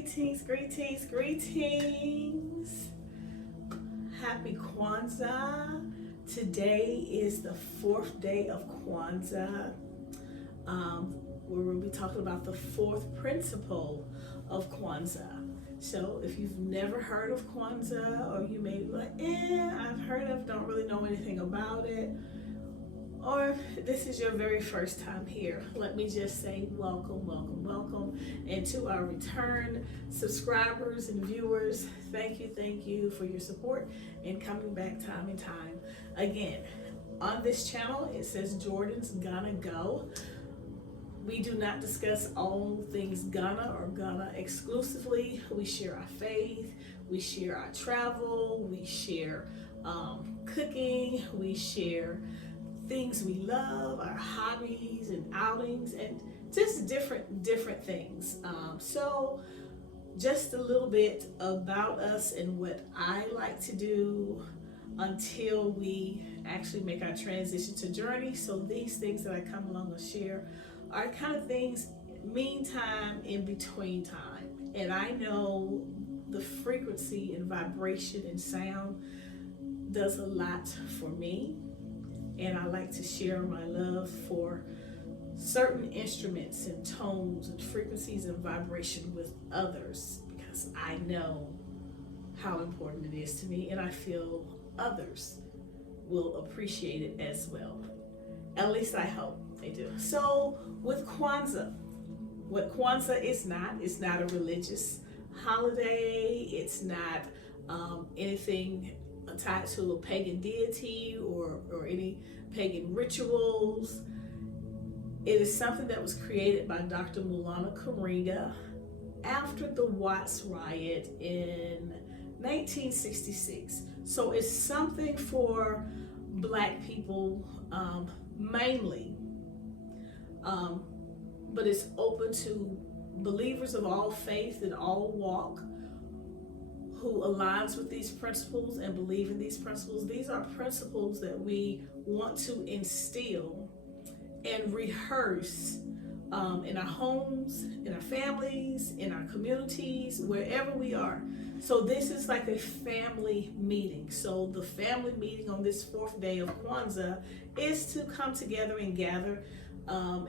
Greetings. Happy Kwanzaa. Today is the fourth day of Kwanzaa. Where we'll be talking about the fourth principle of Kwanzaa. So if you've never heard of Kwanzaa, or you may be like, I've heard of, don't really know anything about it, or this is your very first time here, let me just say welcome. And to our return subscribers and viewers, thank you for your support and coming back time and time again. On this channel, it says Jordan's Gonna Go. We do not discuss all things Ghana or Ghana exclusively. We share our faith, we share our travel, we share cooking, we share things we love, our hobbies and outings, and just different things. So just a little bit about us and what I like to do until we actually make our transition to Journey. So these things that I come along and share are kind of things meantime, in between time. And I know the frequency and vibration and sound does a lot for me. And I like to share my love for certain instruments and tones and frequencies and vibration with others, because I know how important it is to me, and I feel others will appreciate it as well. At least I hope they do. So with Kwanzaa, what Kwanzaa is not, it's not a religious holiday. It's not anything tied to a pagan deity or any pagan rituals. It is something that was created by Dr. Mulana Karinga after the Watts riot in 1966. So it's something for Black people mainly, but it's open to believers of all faith and all walk who aligns with these principles and believe in these principles. These are principles that we want to instill and rehearse in our homes, in our families, in our communities, wherever we are. So this is like a family meeting. So the family meeting on this fourth day of Kwanzaa is to come together and gather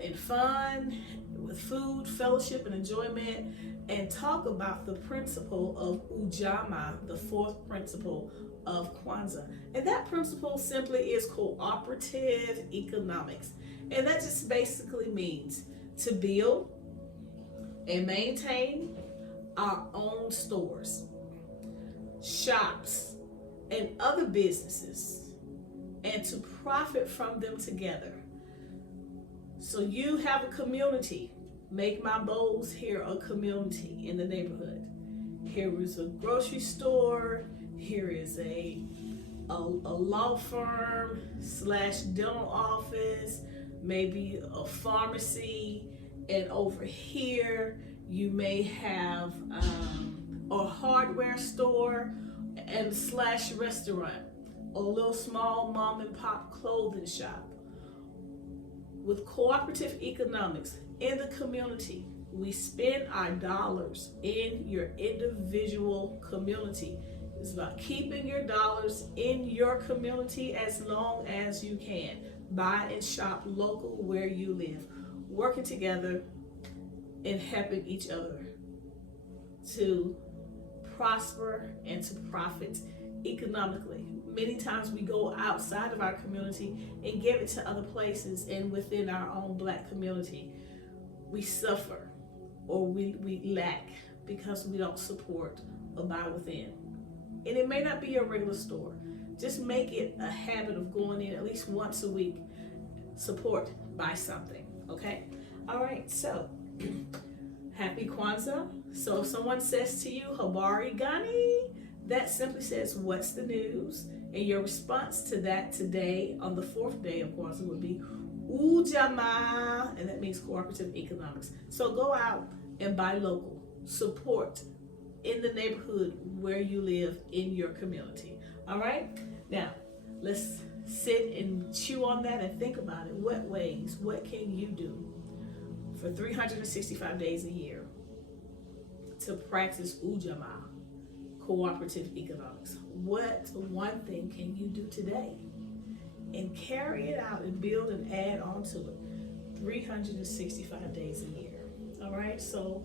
in fun, with food, fellowship, and enjoyment, and talk about the principle of Ujamaa, the fourth principle of Kwanzaa. And that principle simply is cooperative economics. And that just basically means to build and maintain our own stores, shops, and other businesses, and to profit from them together. So you have a community. Make My Bowls here a community in the neighborhood. Here is a grocery store. Here is a law firm / dental office, maybe a pharmacy, and over here you may have a hardware store and / restaurant, a little small mom and pop clothing shop. With cooperative economics in the community, we spend our dollars in your individual community. It's about keeping your dollars in your community as long as you can. Buy and shop local where you live, working together and helping each other to prosper and to profit economically. Many times we go outside of our community and give it to other places, and within our own Black community, we suffer or we lack because we don't support or buy within. And it may not be your regular store. Just make it a habit of going in at least once a week. Support, buy something, okay? All right, so happy Kwanzaa. So if someone says to you, Habari Gani, that simply says, what's the news? And your response to that today on the fourth day of Kwanzaa would be Ujamaa, and that means cooperative economics. So go out and buy local, support in the neighborhood where you live in your community. All right? Now, let's sit and chew on that and think about it. What ways, what can you do for 365 days a year to practice Ujamaa, cooperative economics. What one thing can you do today and carry it out and build and add on to it 365 days a year? All right, so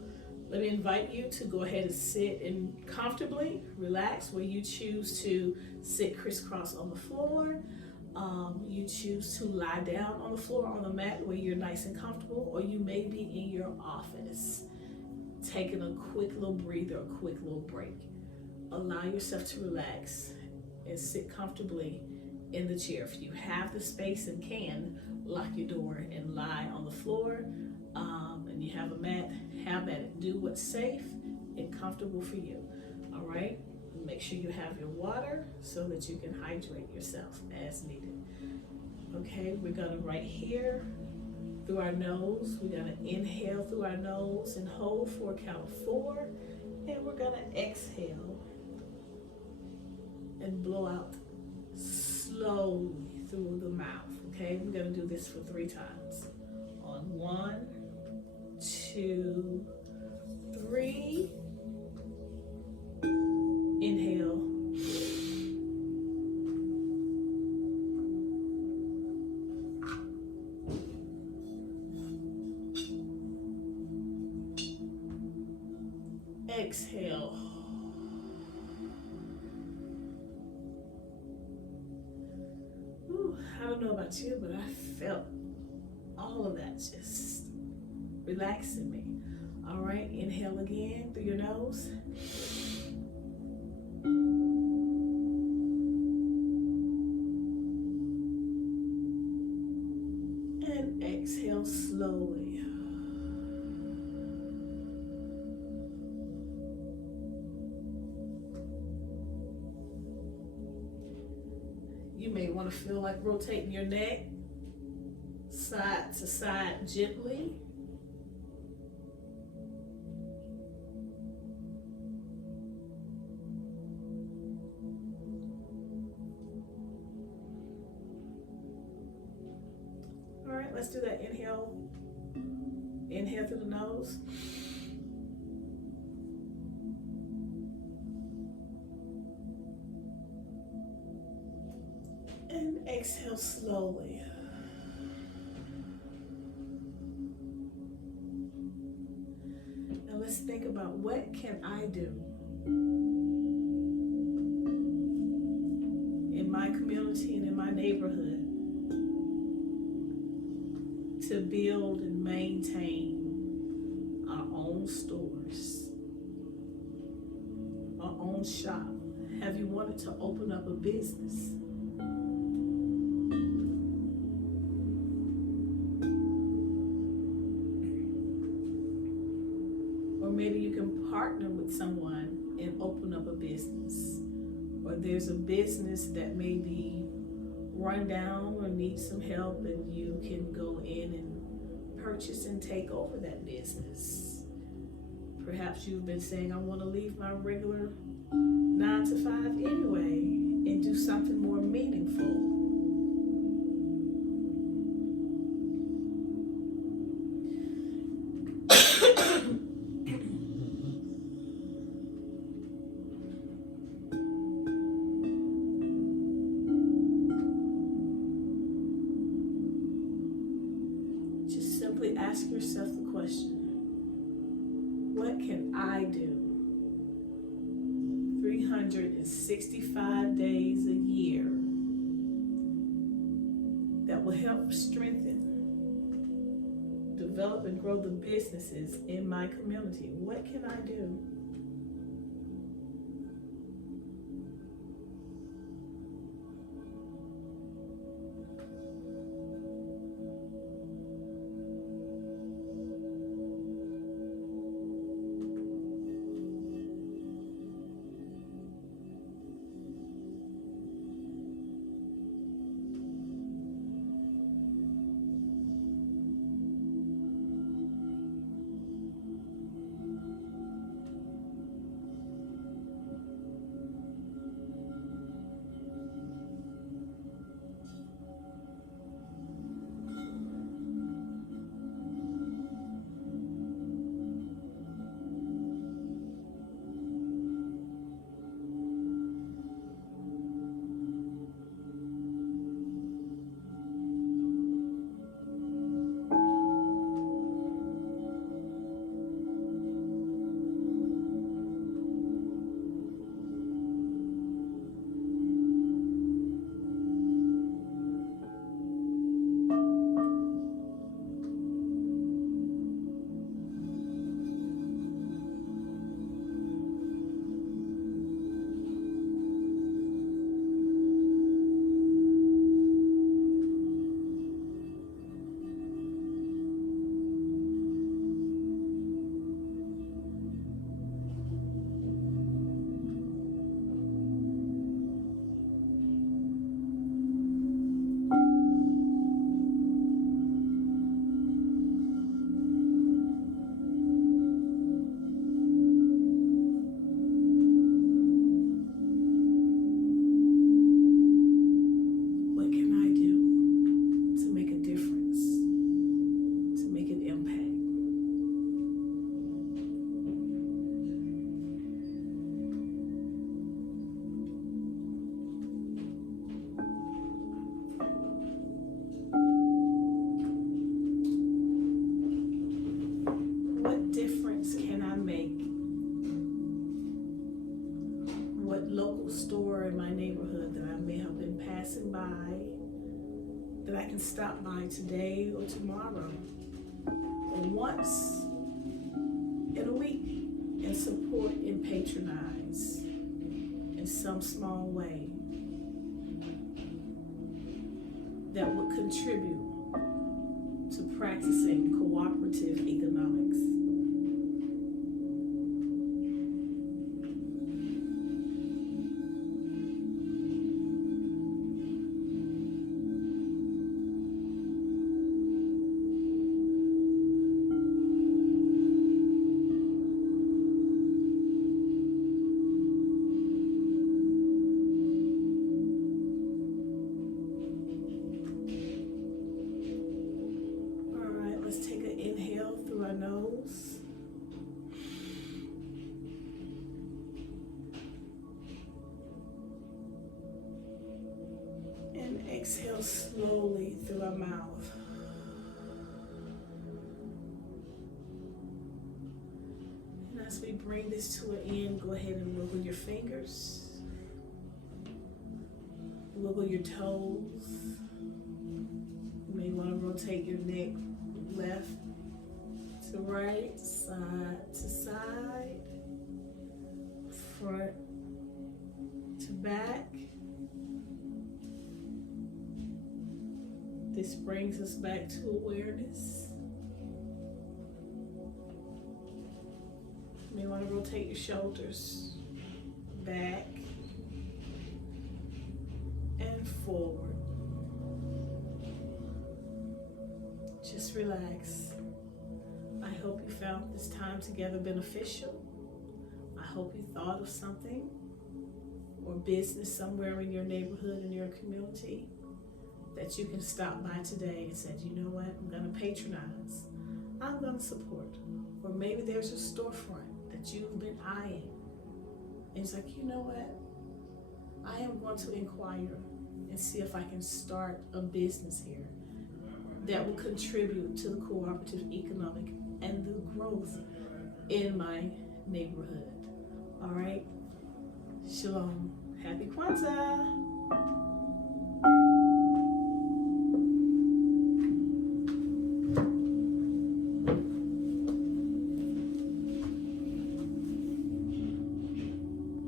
let me invite you to go ahead and sit and comfortably relax, where you choose to sit crisscross on the floor. You choose to lie down on the floor on the mat where you're nice and comfortable, or you may be in your office taking a quick little breather, a quick little break. Allow yourself to relax and sit comfortably in the chair. If you have the space and can, lock your door and lie on the floor. And you have a mat, have at it. Do what's safe and comfortable for you. All right? Make sure you have your water so that you can hydrate yourself as needed. Okay, we're gonna right here through our nose. We're gonna inhale through our nose and hold for a count of 4. And we're gonna exhale and blow out slowly through the mouth. Okay, we're gonna do this for 3 times. On 1, 2, 3. Inhale. Exhale. Ooh, I don't know about you, but I felt all of that just relaxing me. All right, inhale again through your nose. And exhale slowly. You may want to feel like rotating your neck side to side gently. All right, let's do that. Inhale. Inhale through the nose. And exhale slowly. Now let's think about, what can I do in my community and in my neighborhood to build and maintain our own stores, our own shop? Have you wanted to open up a business? Or maybe you can partner with someone and open up a business. Or there's a business that may be run down or needs some help, and you can go in and purchase and take over that business. Perhaps you've been saying, I want to leave my regular 9 to 5 anyway and do something more meaningful. Just simply ask yourself the question, what can I do 365 days a year that will help strengthen, develop, and grow the businesses in my community? What can I do? passing by that I can stop by today or tomorrow or once in a week and support and patronize in some small way that would contribute to practicing cooperative economics. Nose. And exhale slowly through our mouth. And as we bring this to an end, go ahead and wiggle your fingers. Wiggle your toes. You may want to rotate your neck left to right, side to side, front to back. This brings us back to awareness. You may want to rotate your shoulders back and forward. Just relax. I hope you found this time together beneficial. I hope you thought of something or business somewhere in your neighborhood, in your community, that you can stop by today and said, you know what, I'm going to patronize. I'm going to support. Or maybe there's a storefront that you've been eyeing. And it's like, you know what, I am going to inquire and see if I can start a business here that will contribute to the cooperative economic and the growth in my neighborhood. All right. Shalom. Happy Kwanzaa.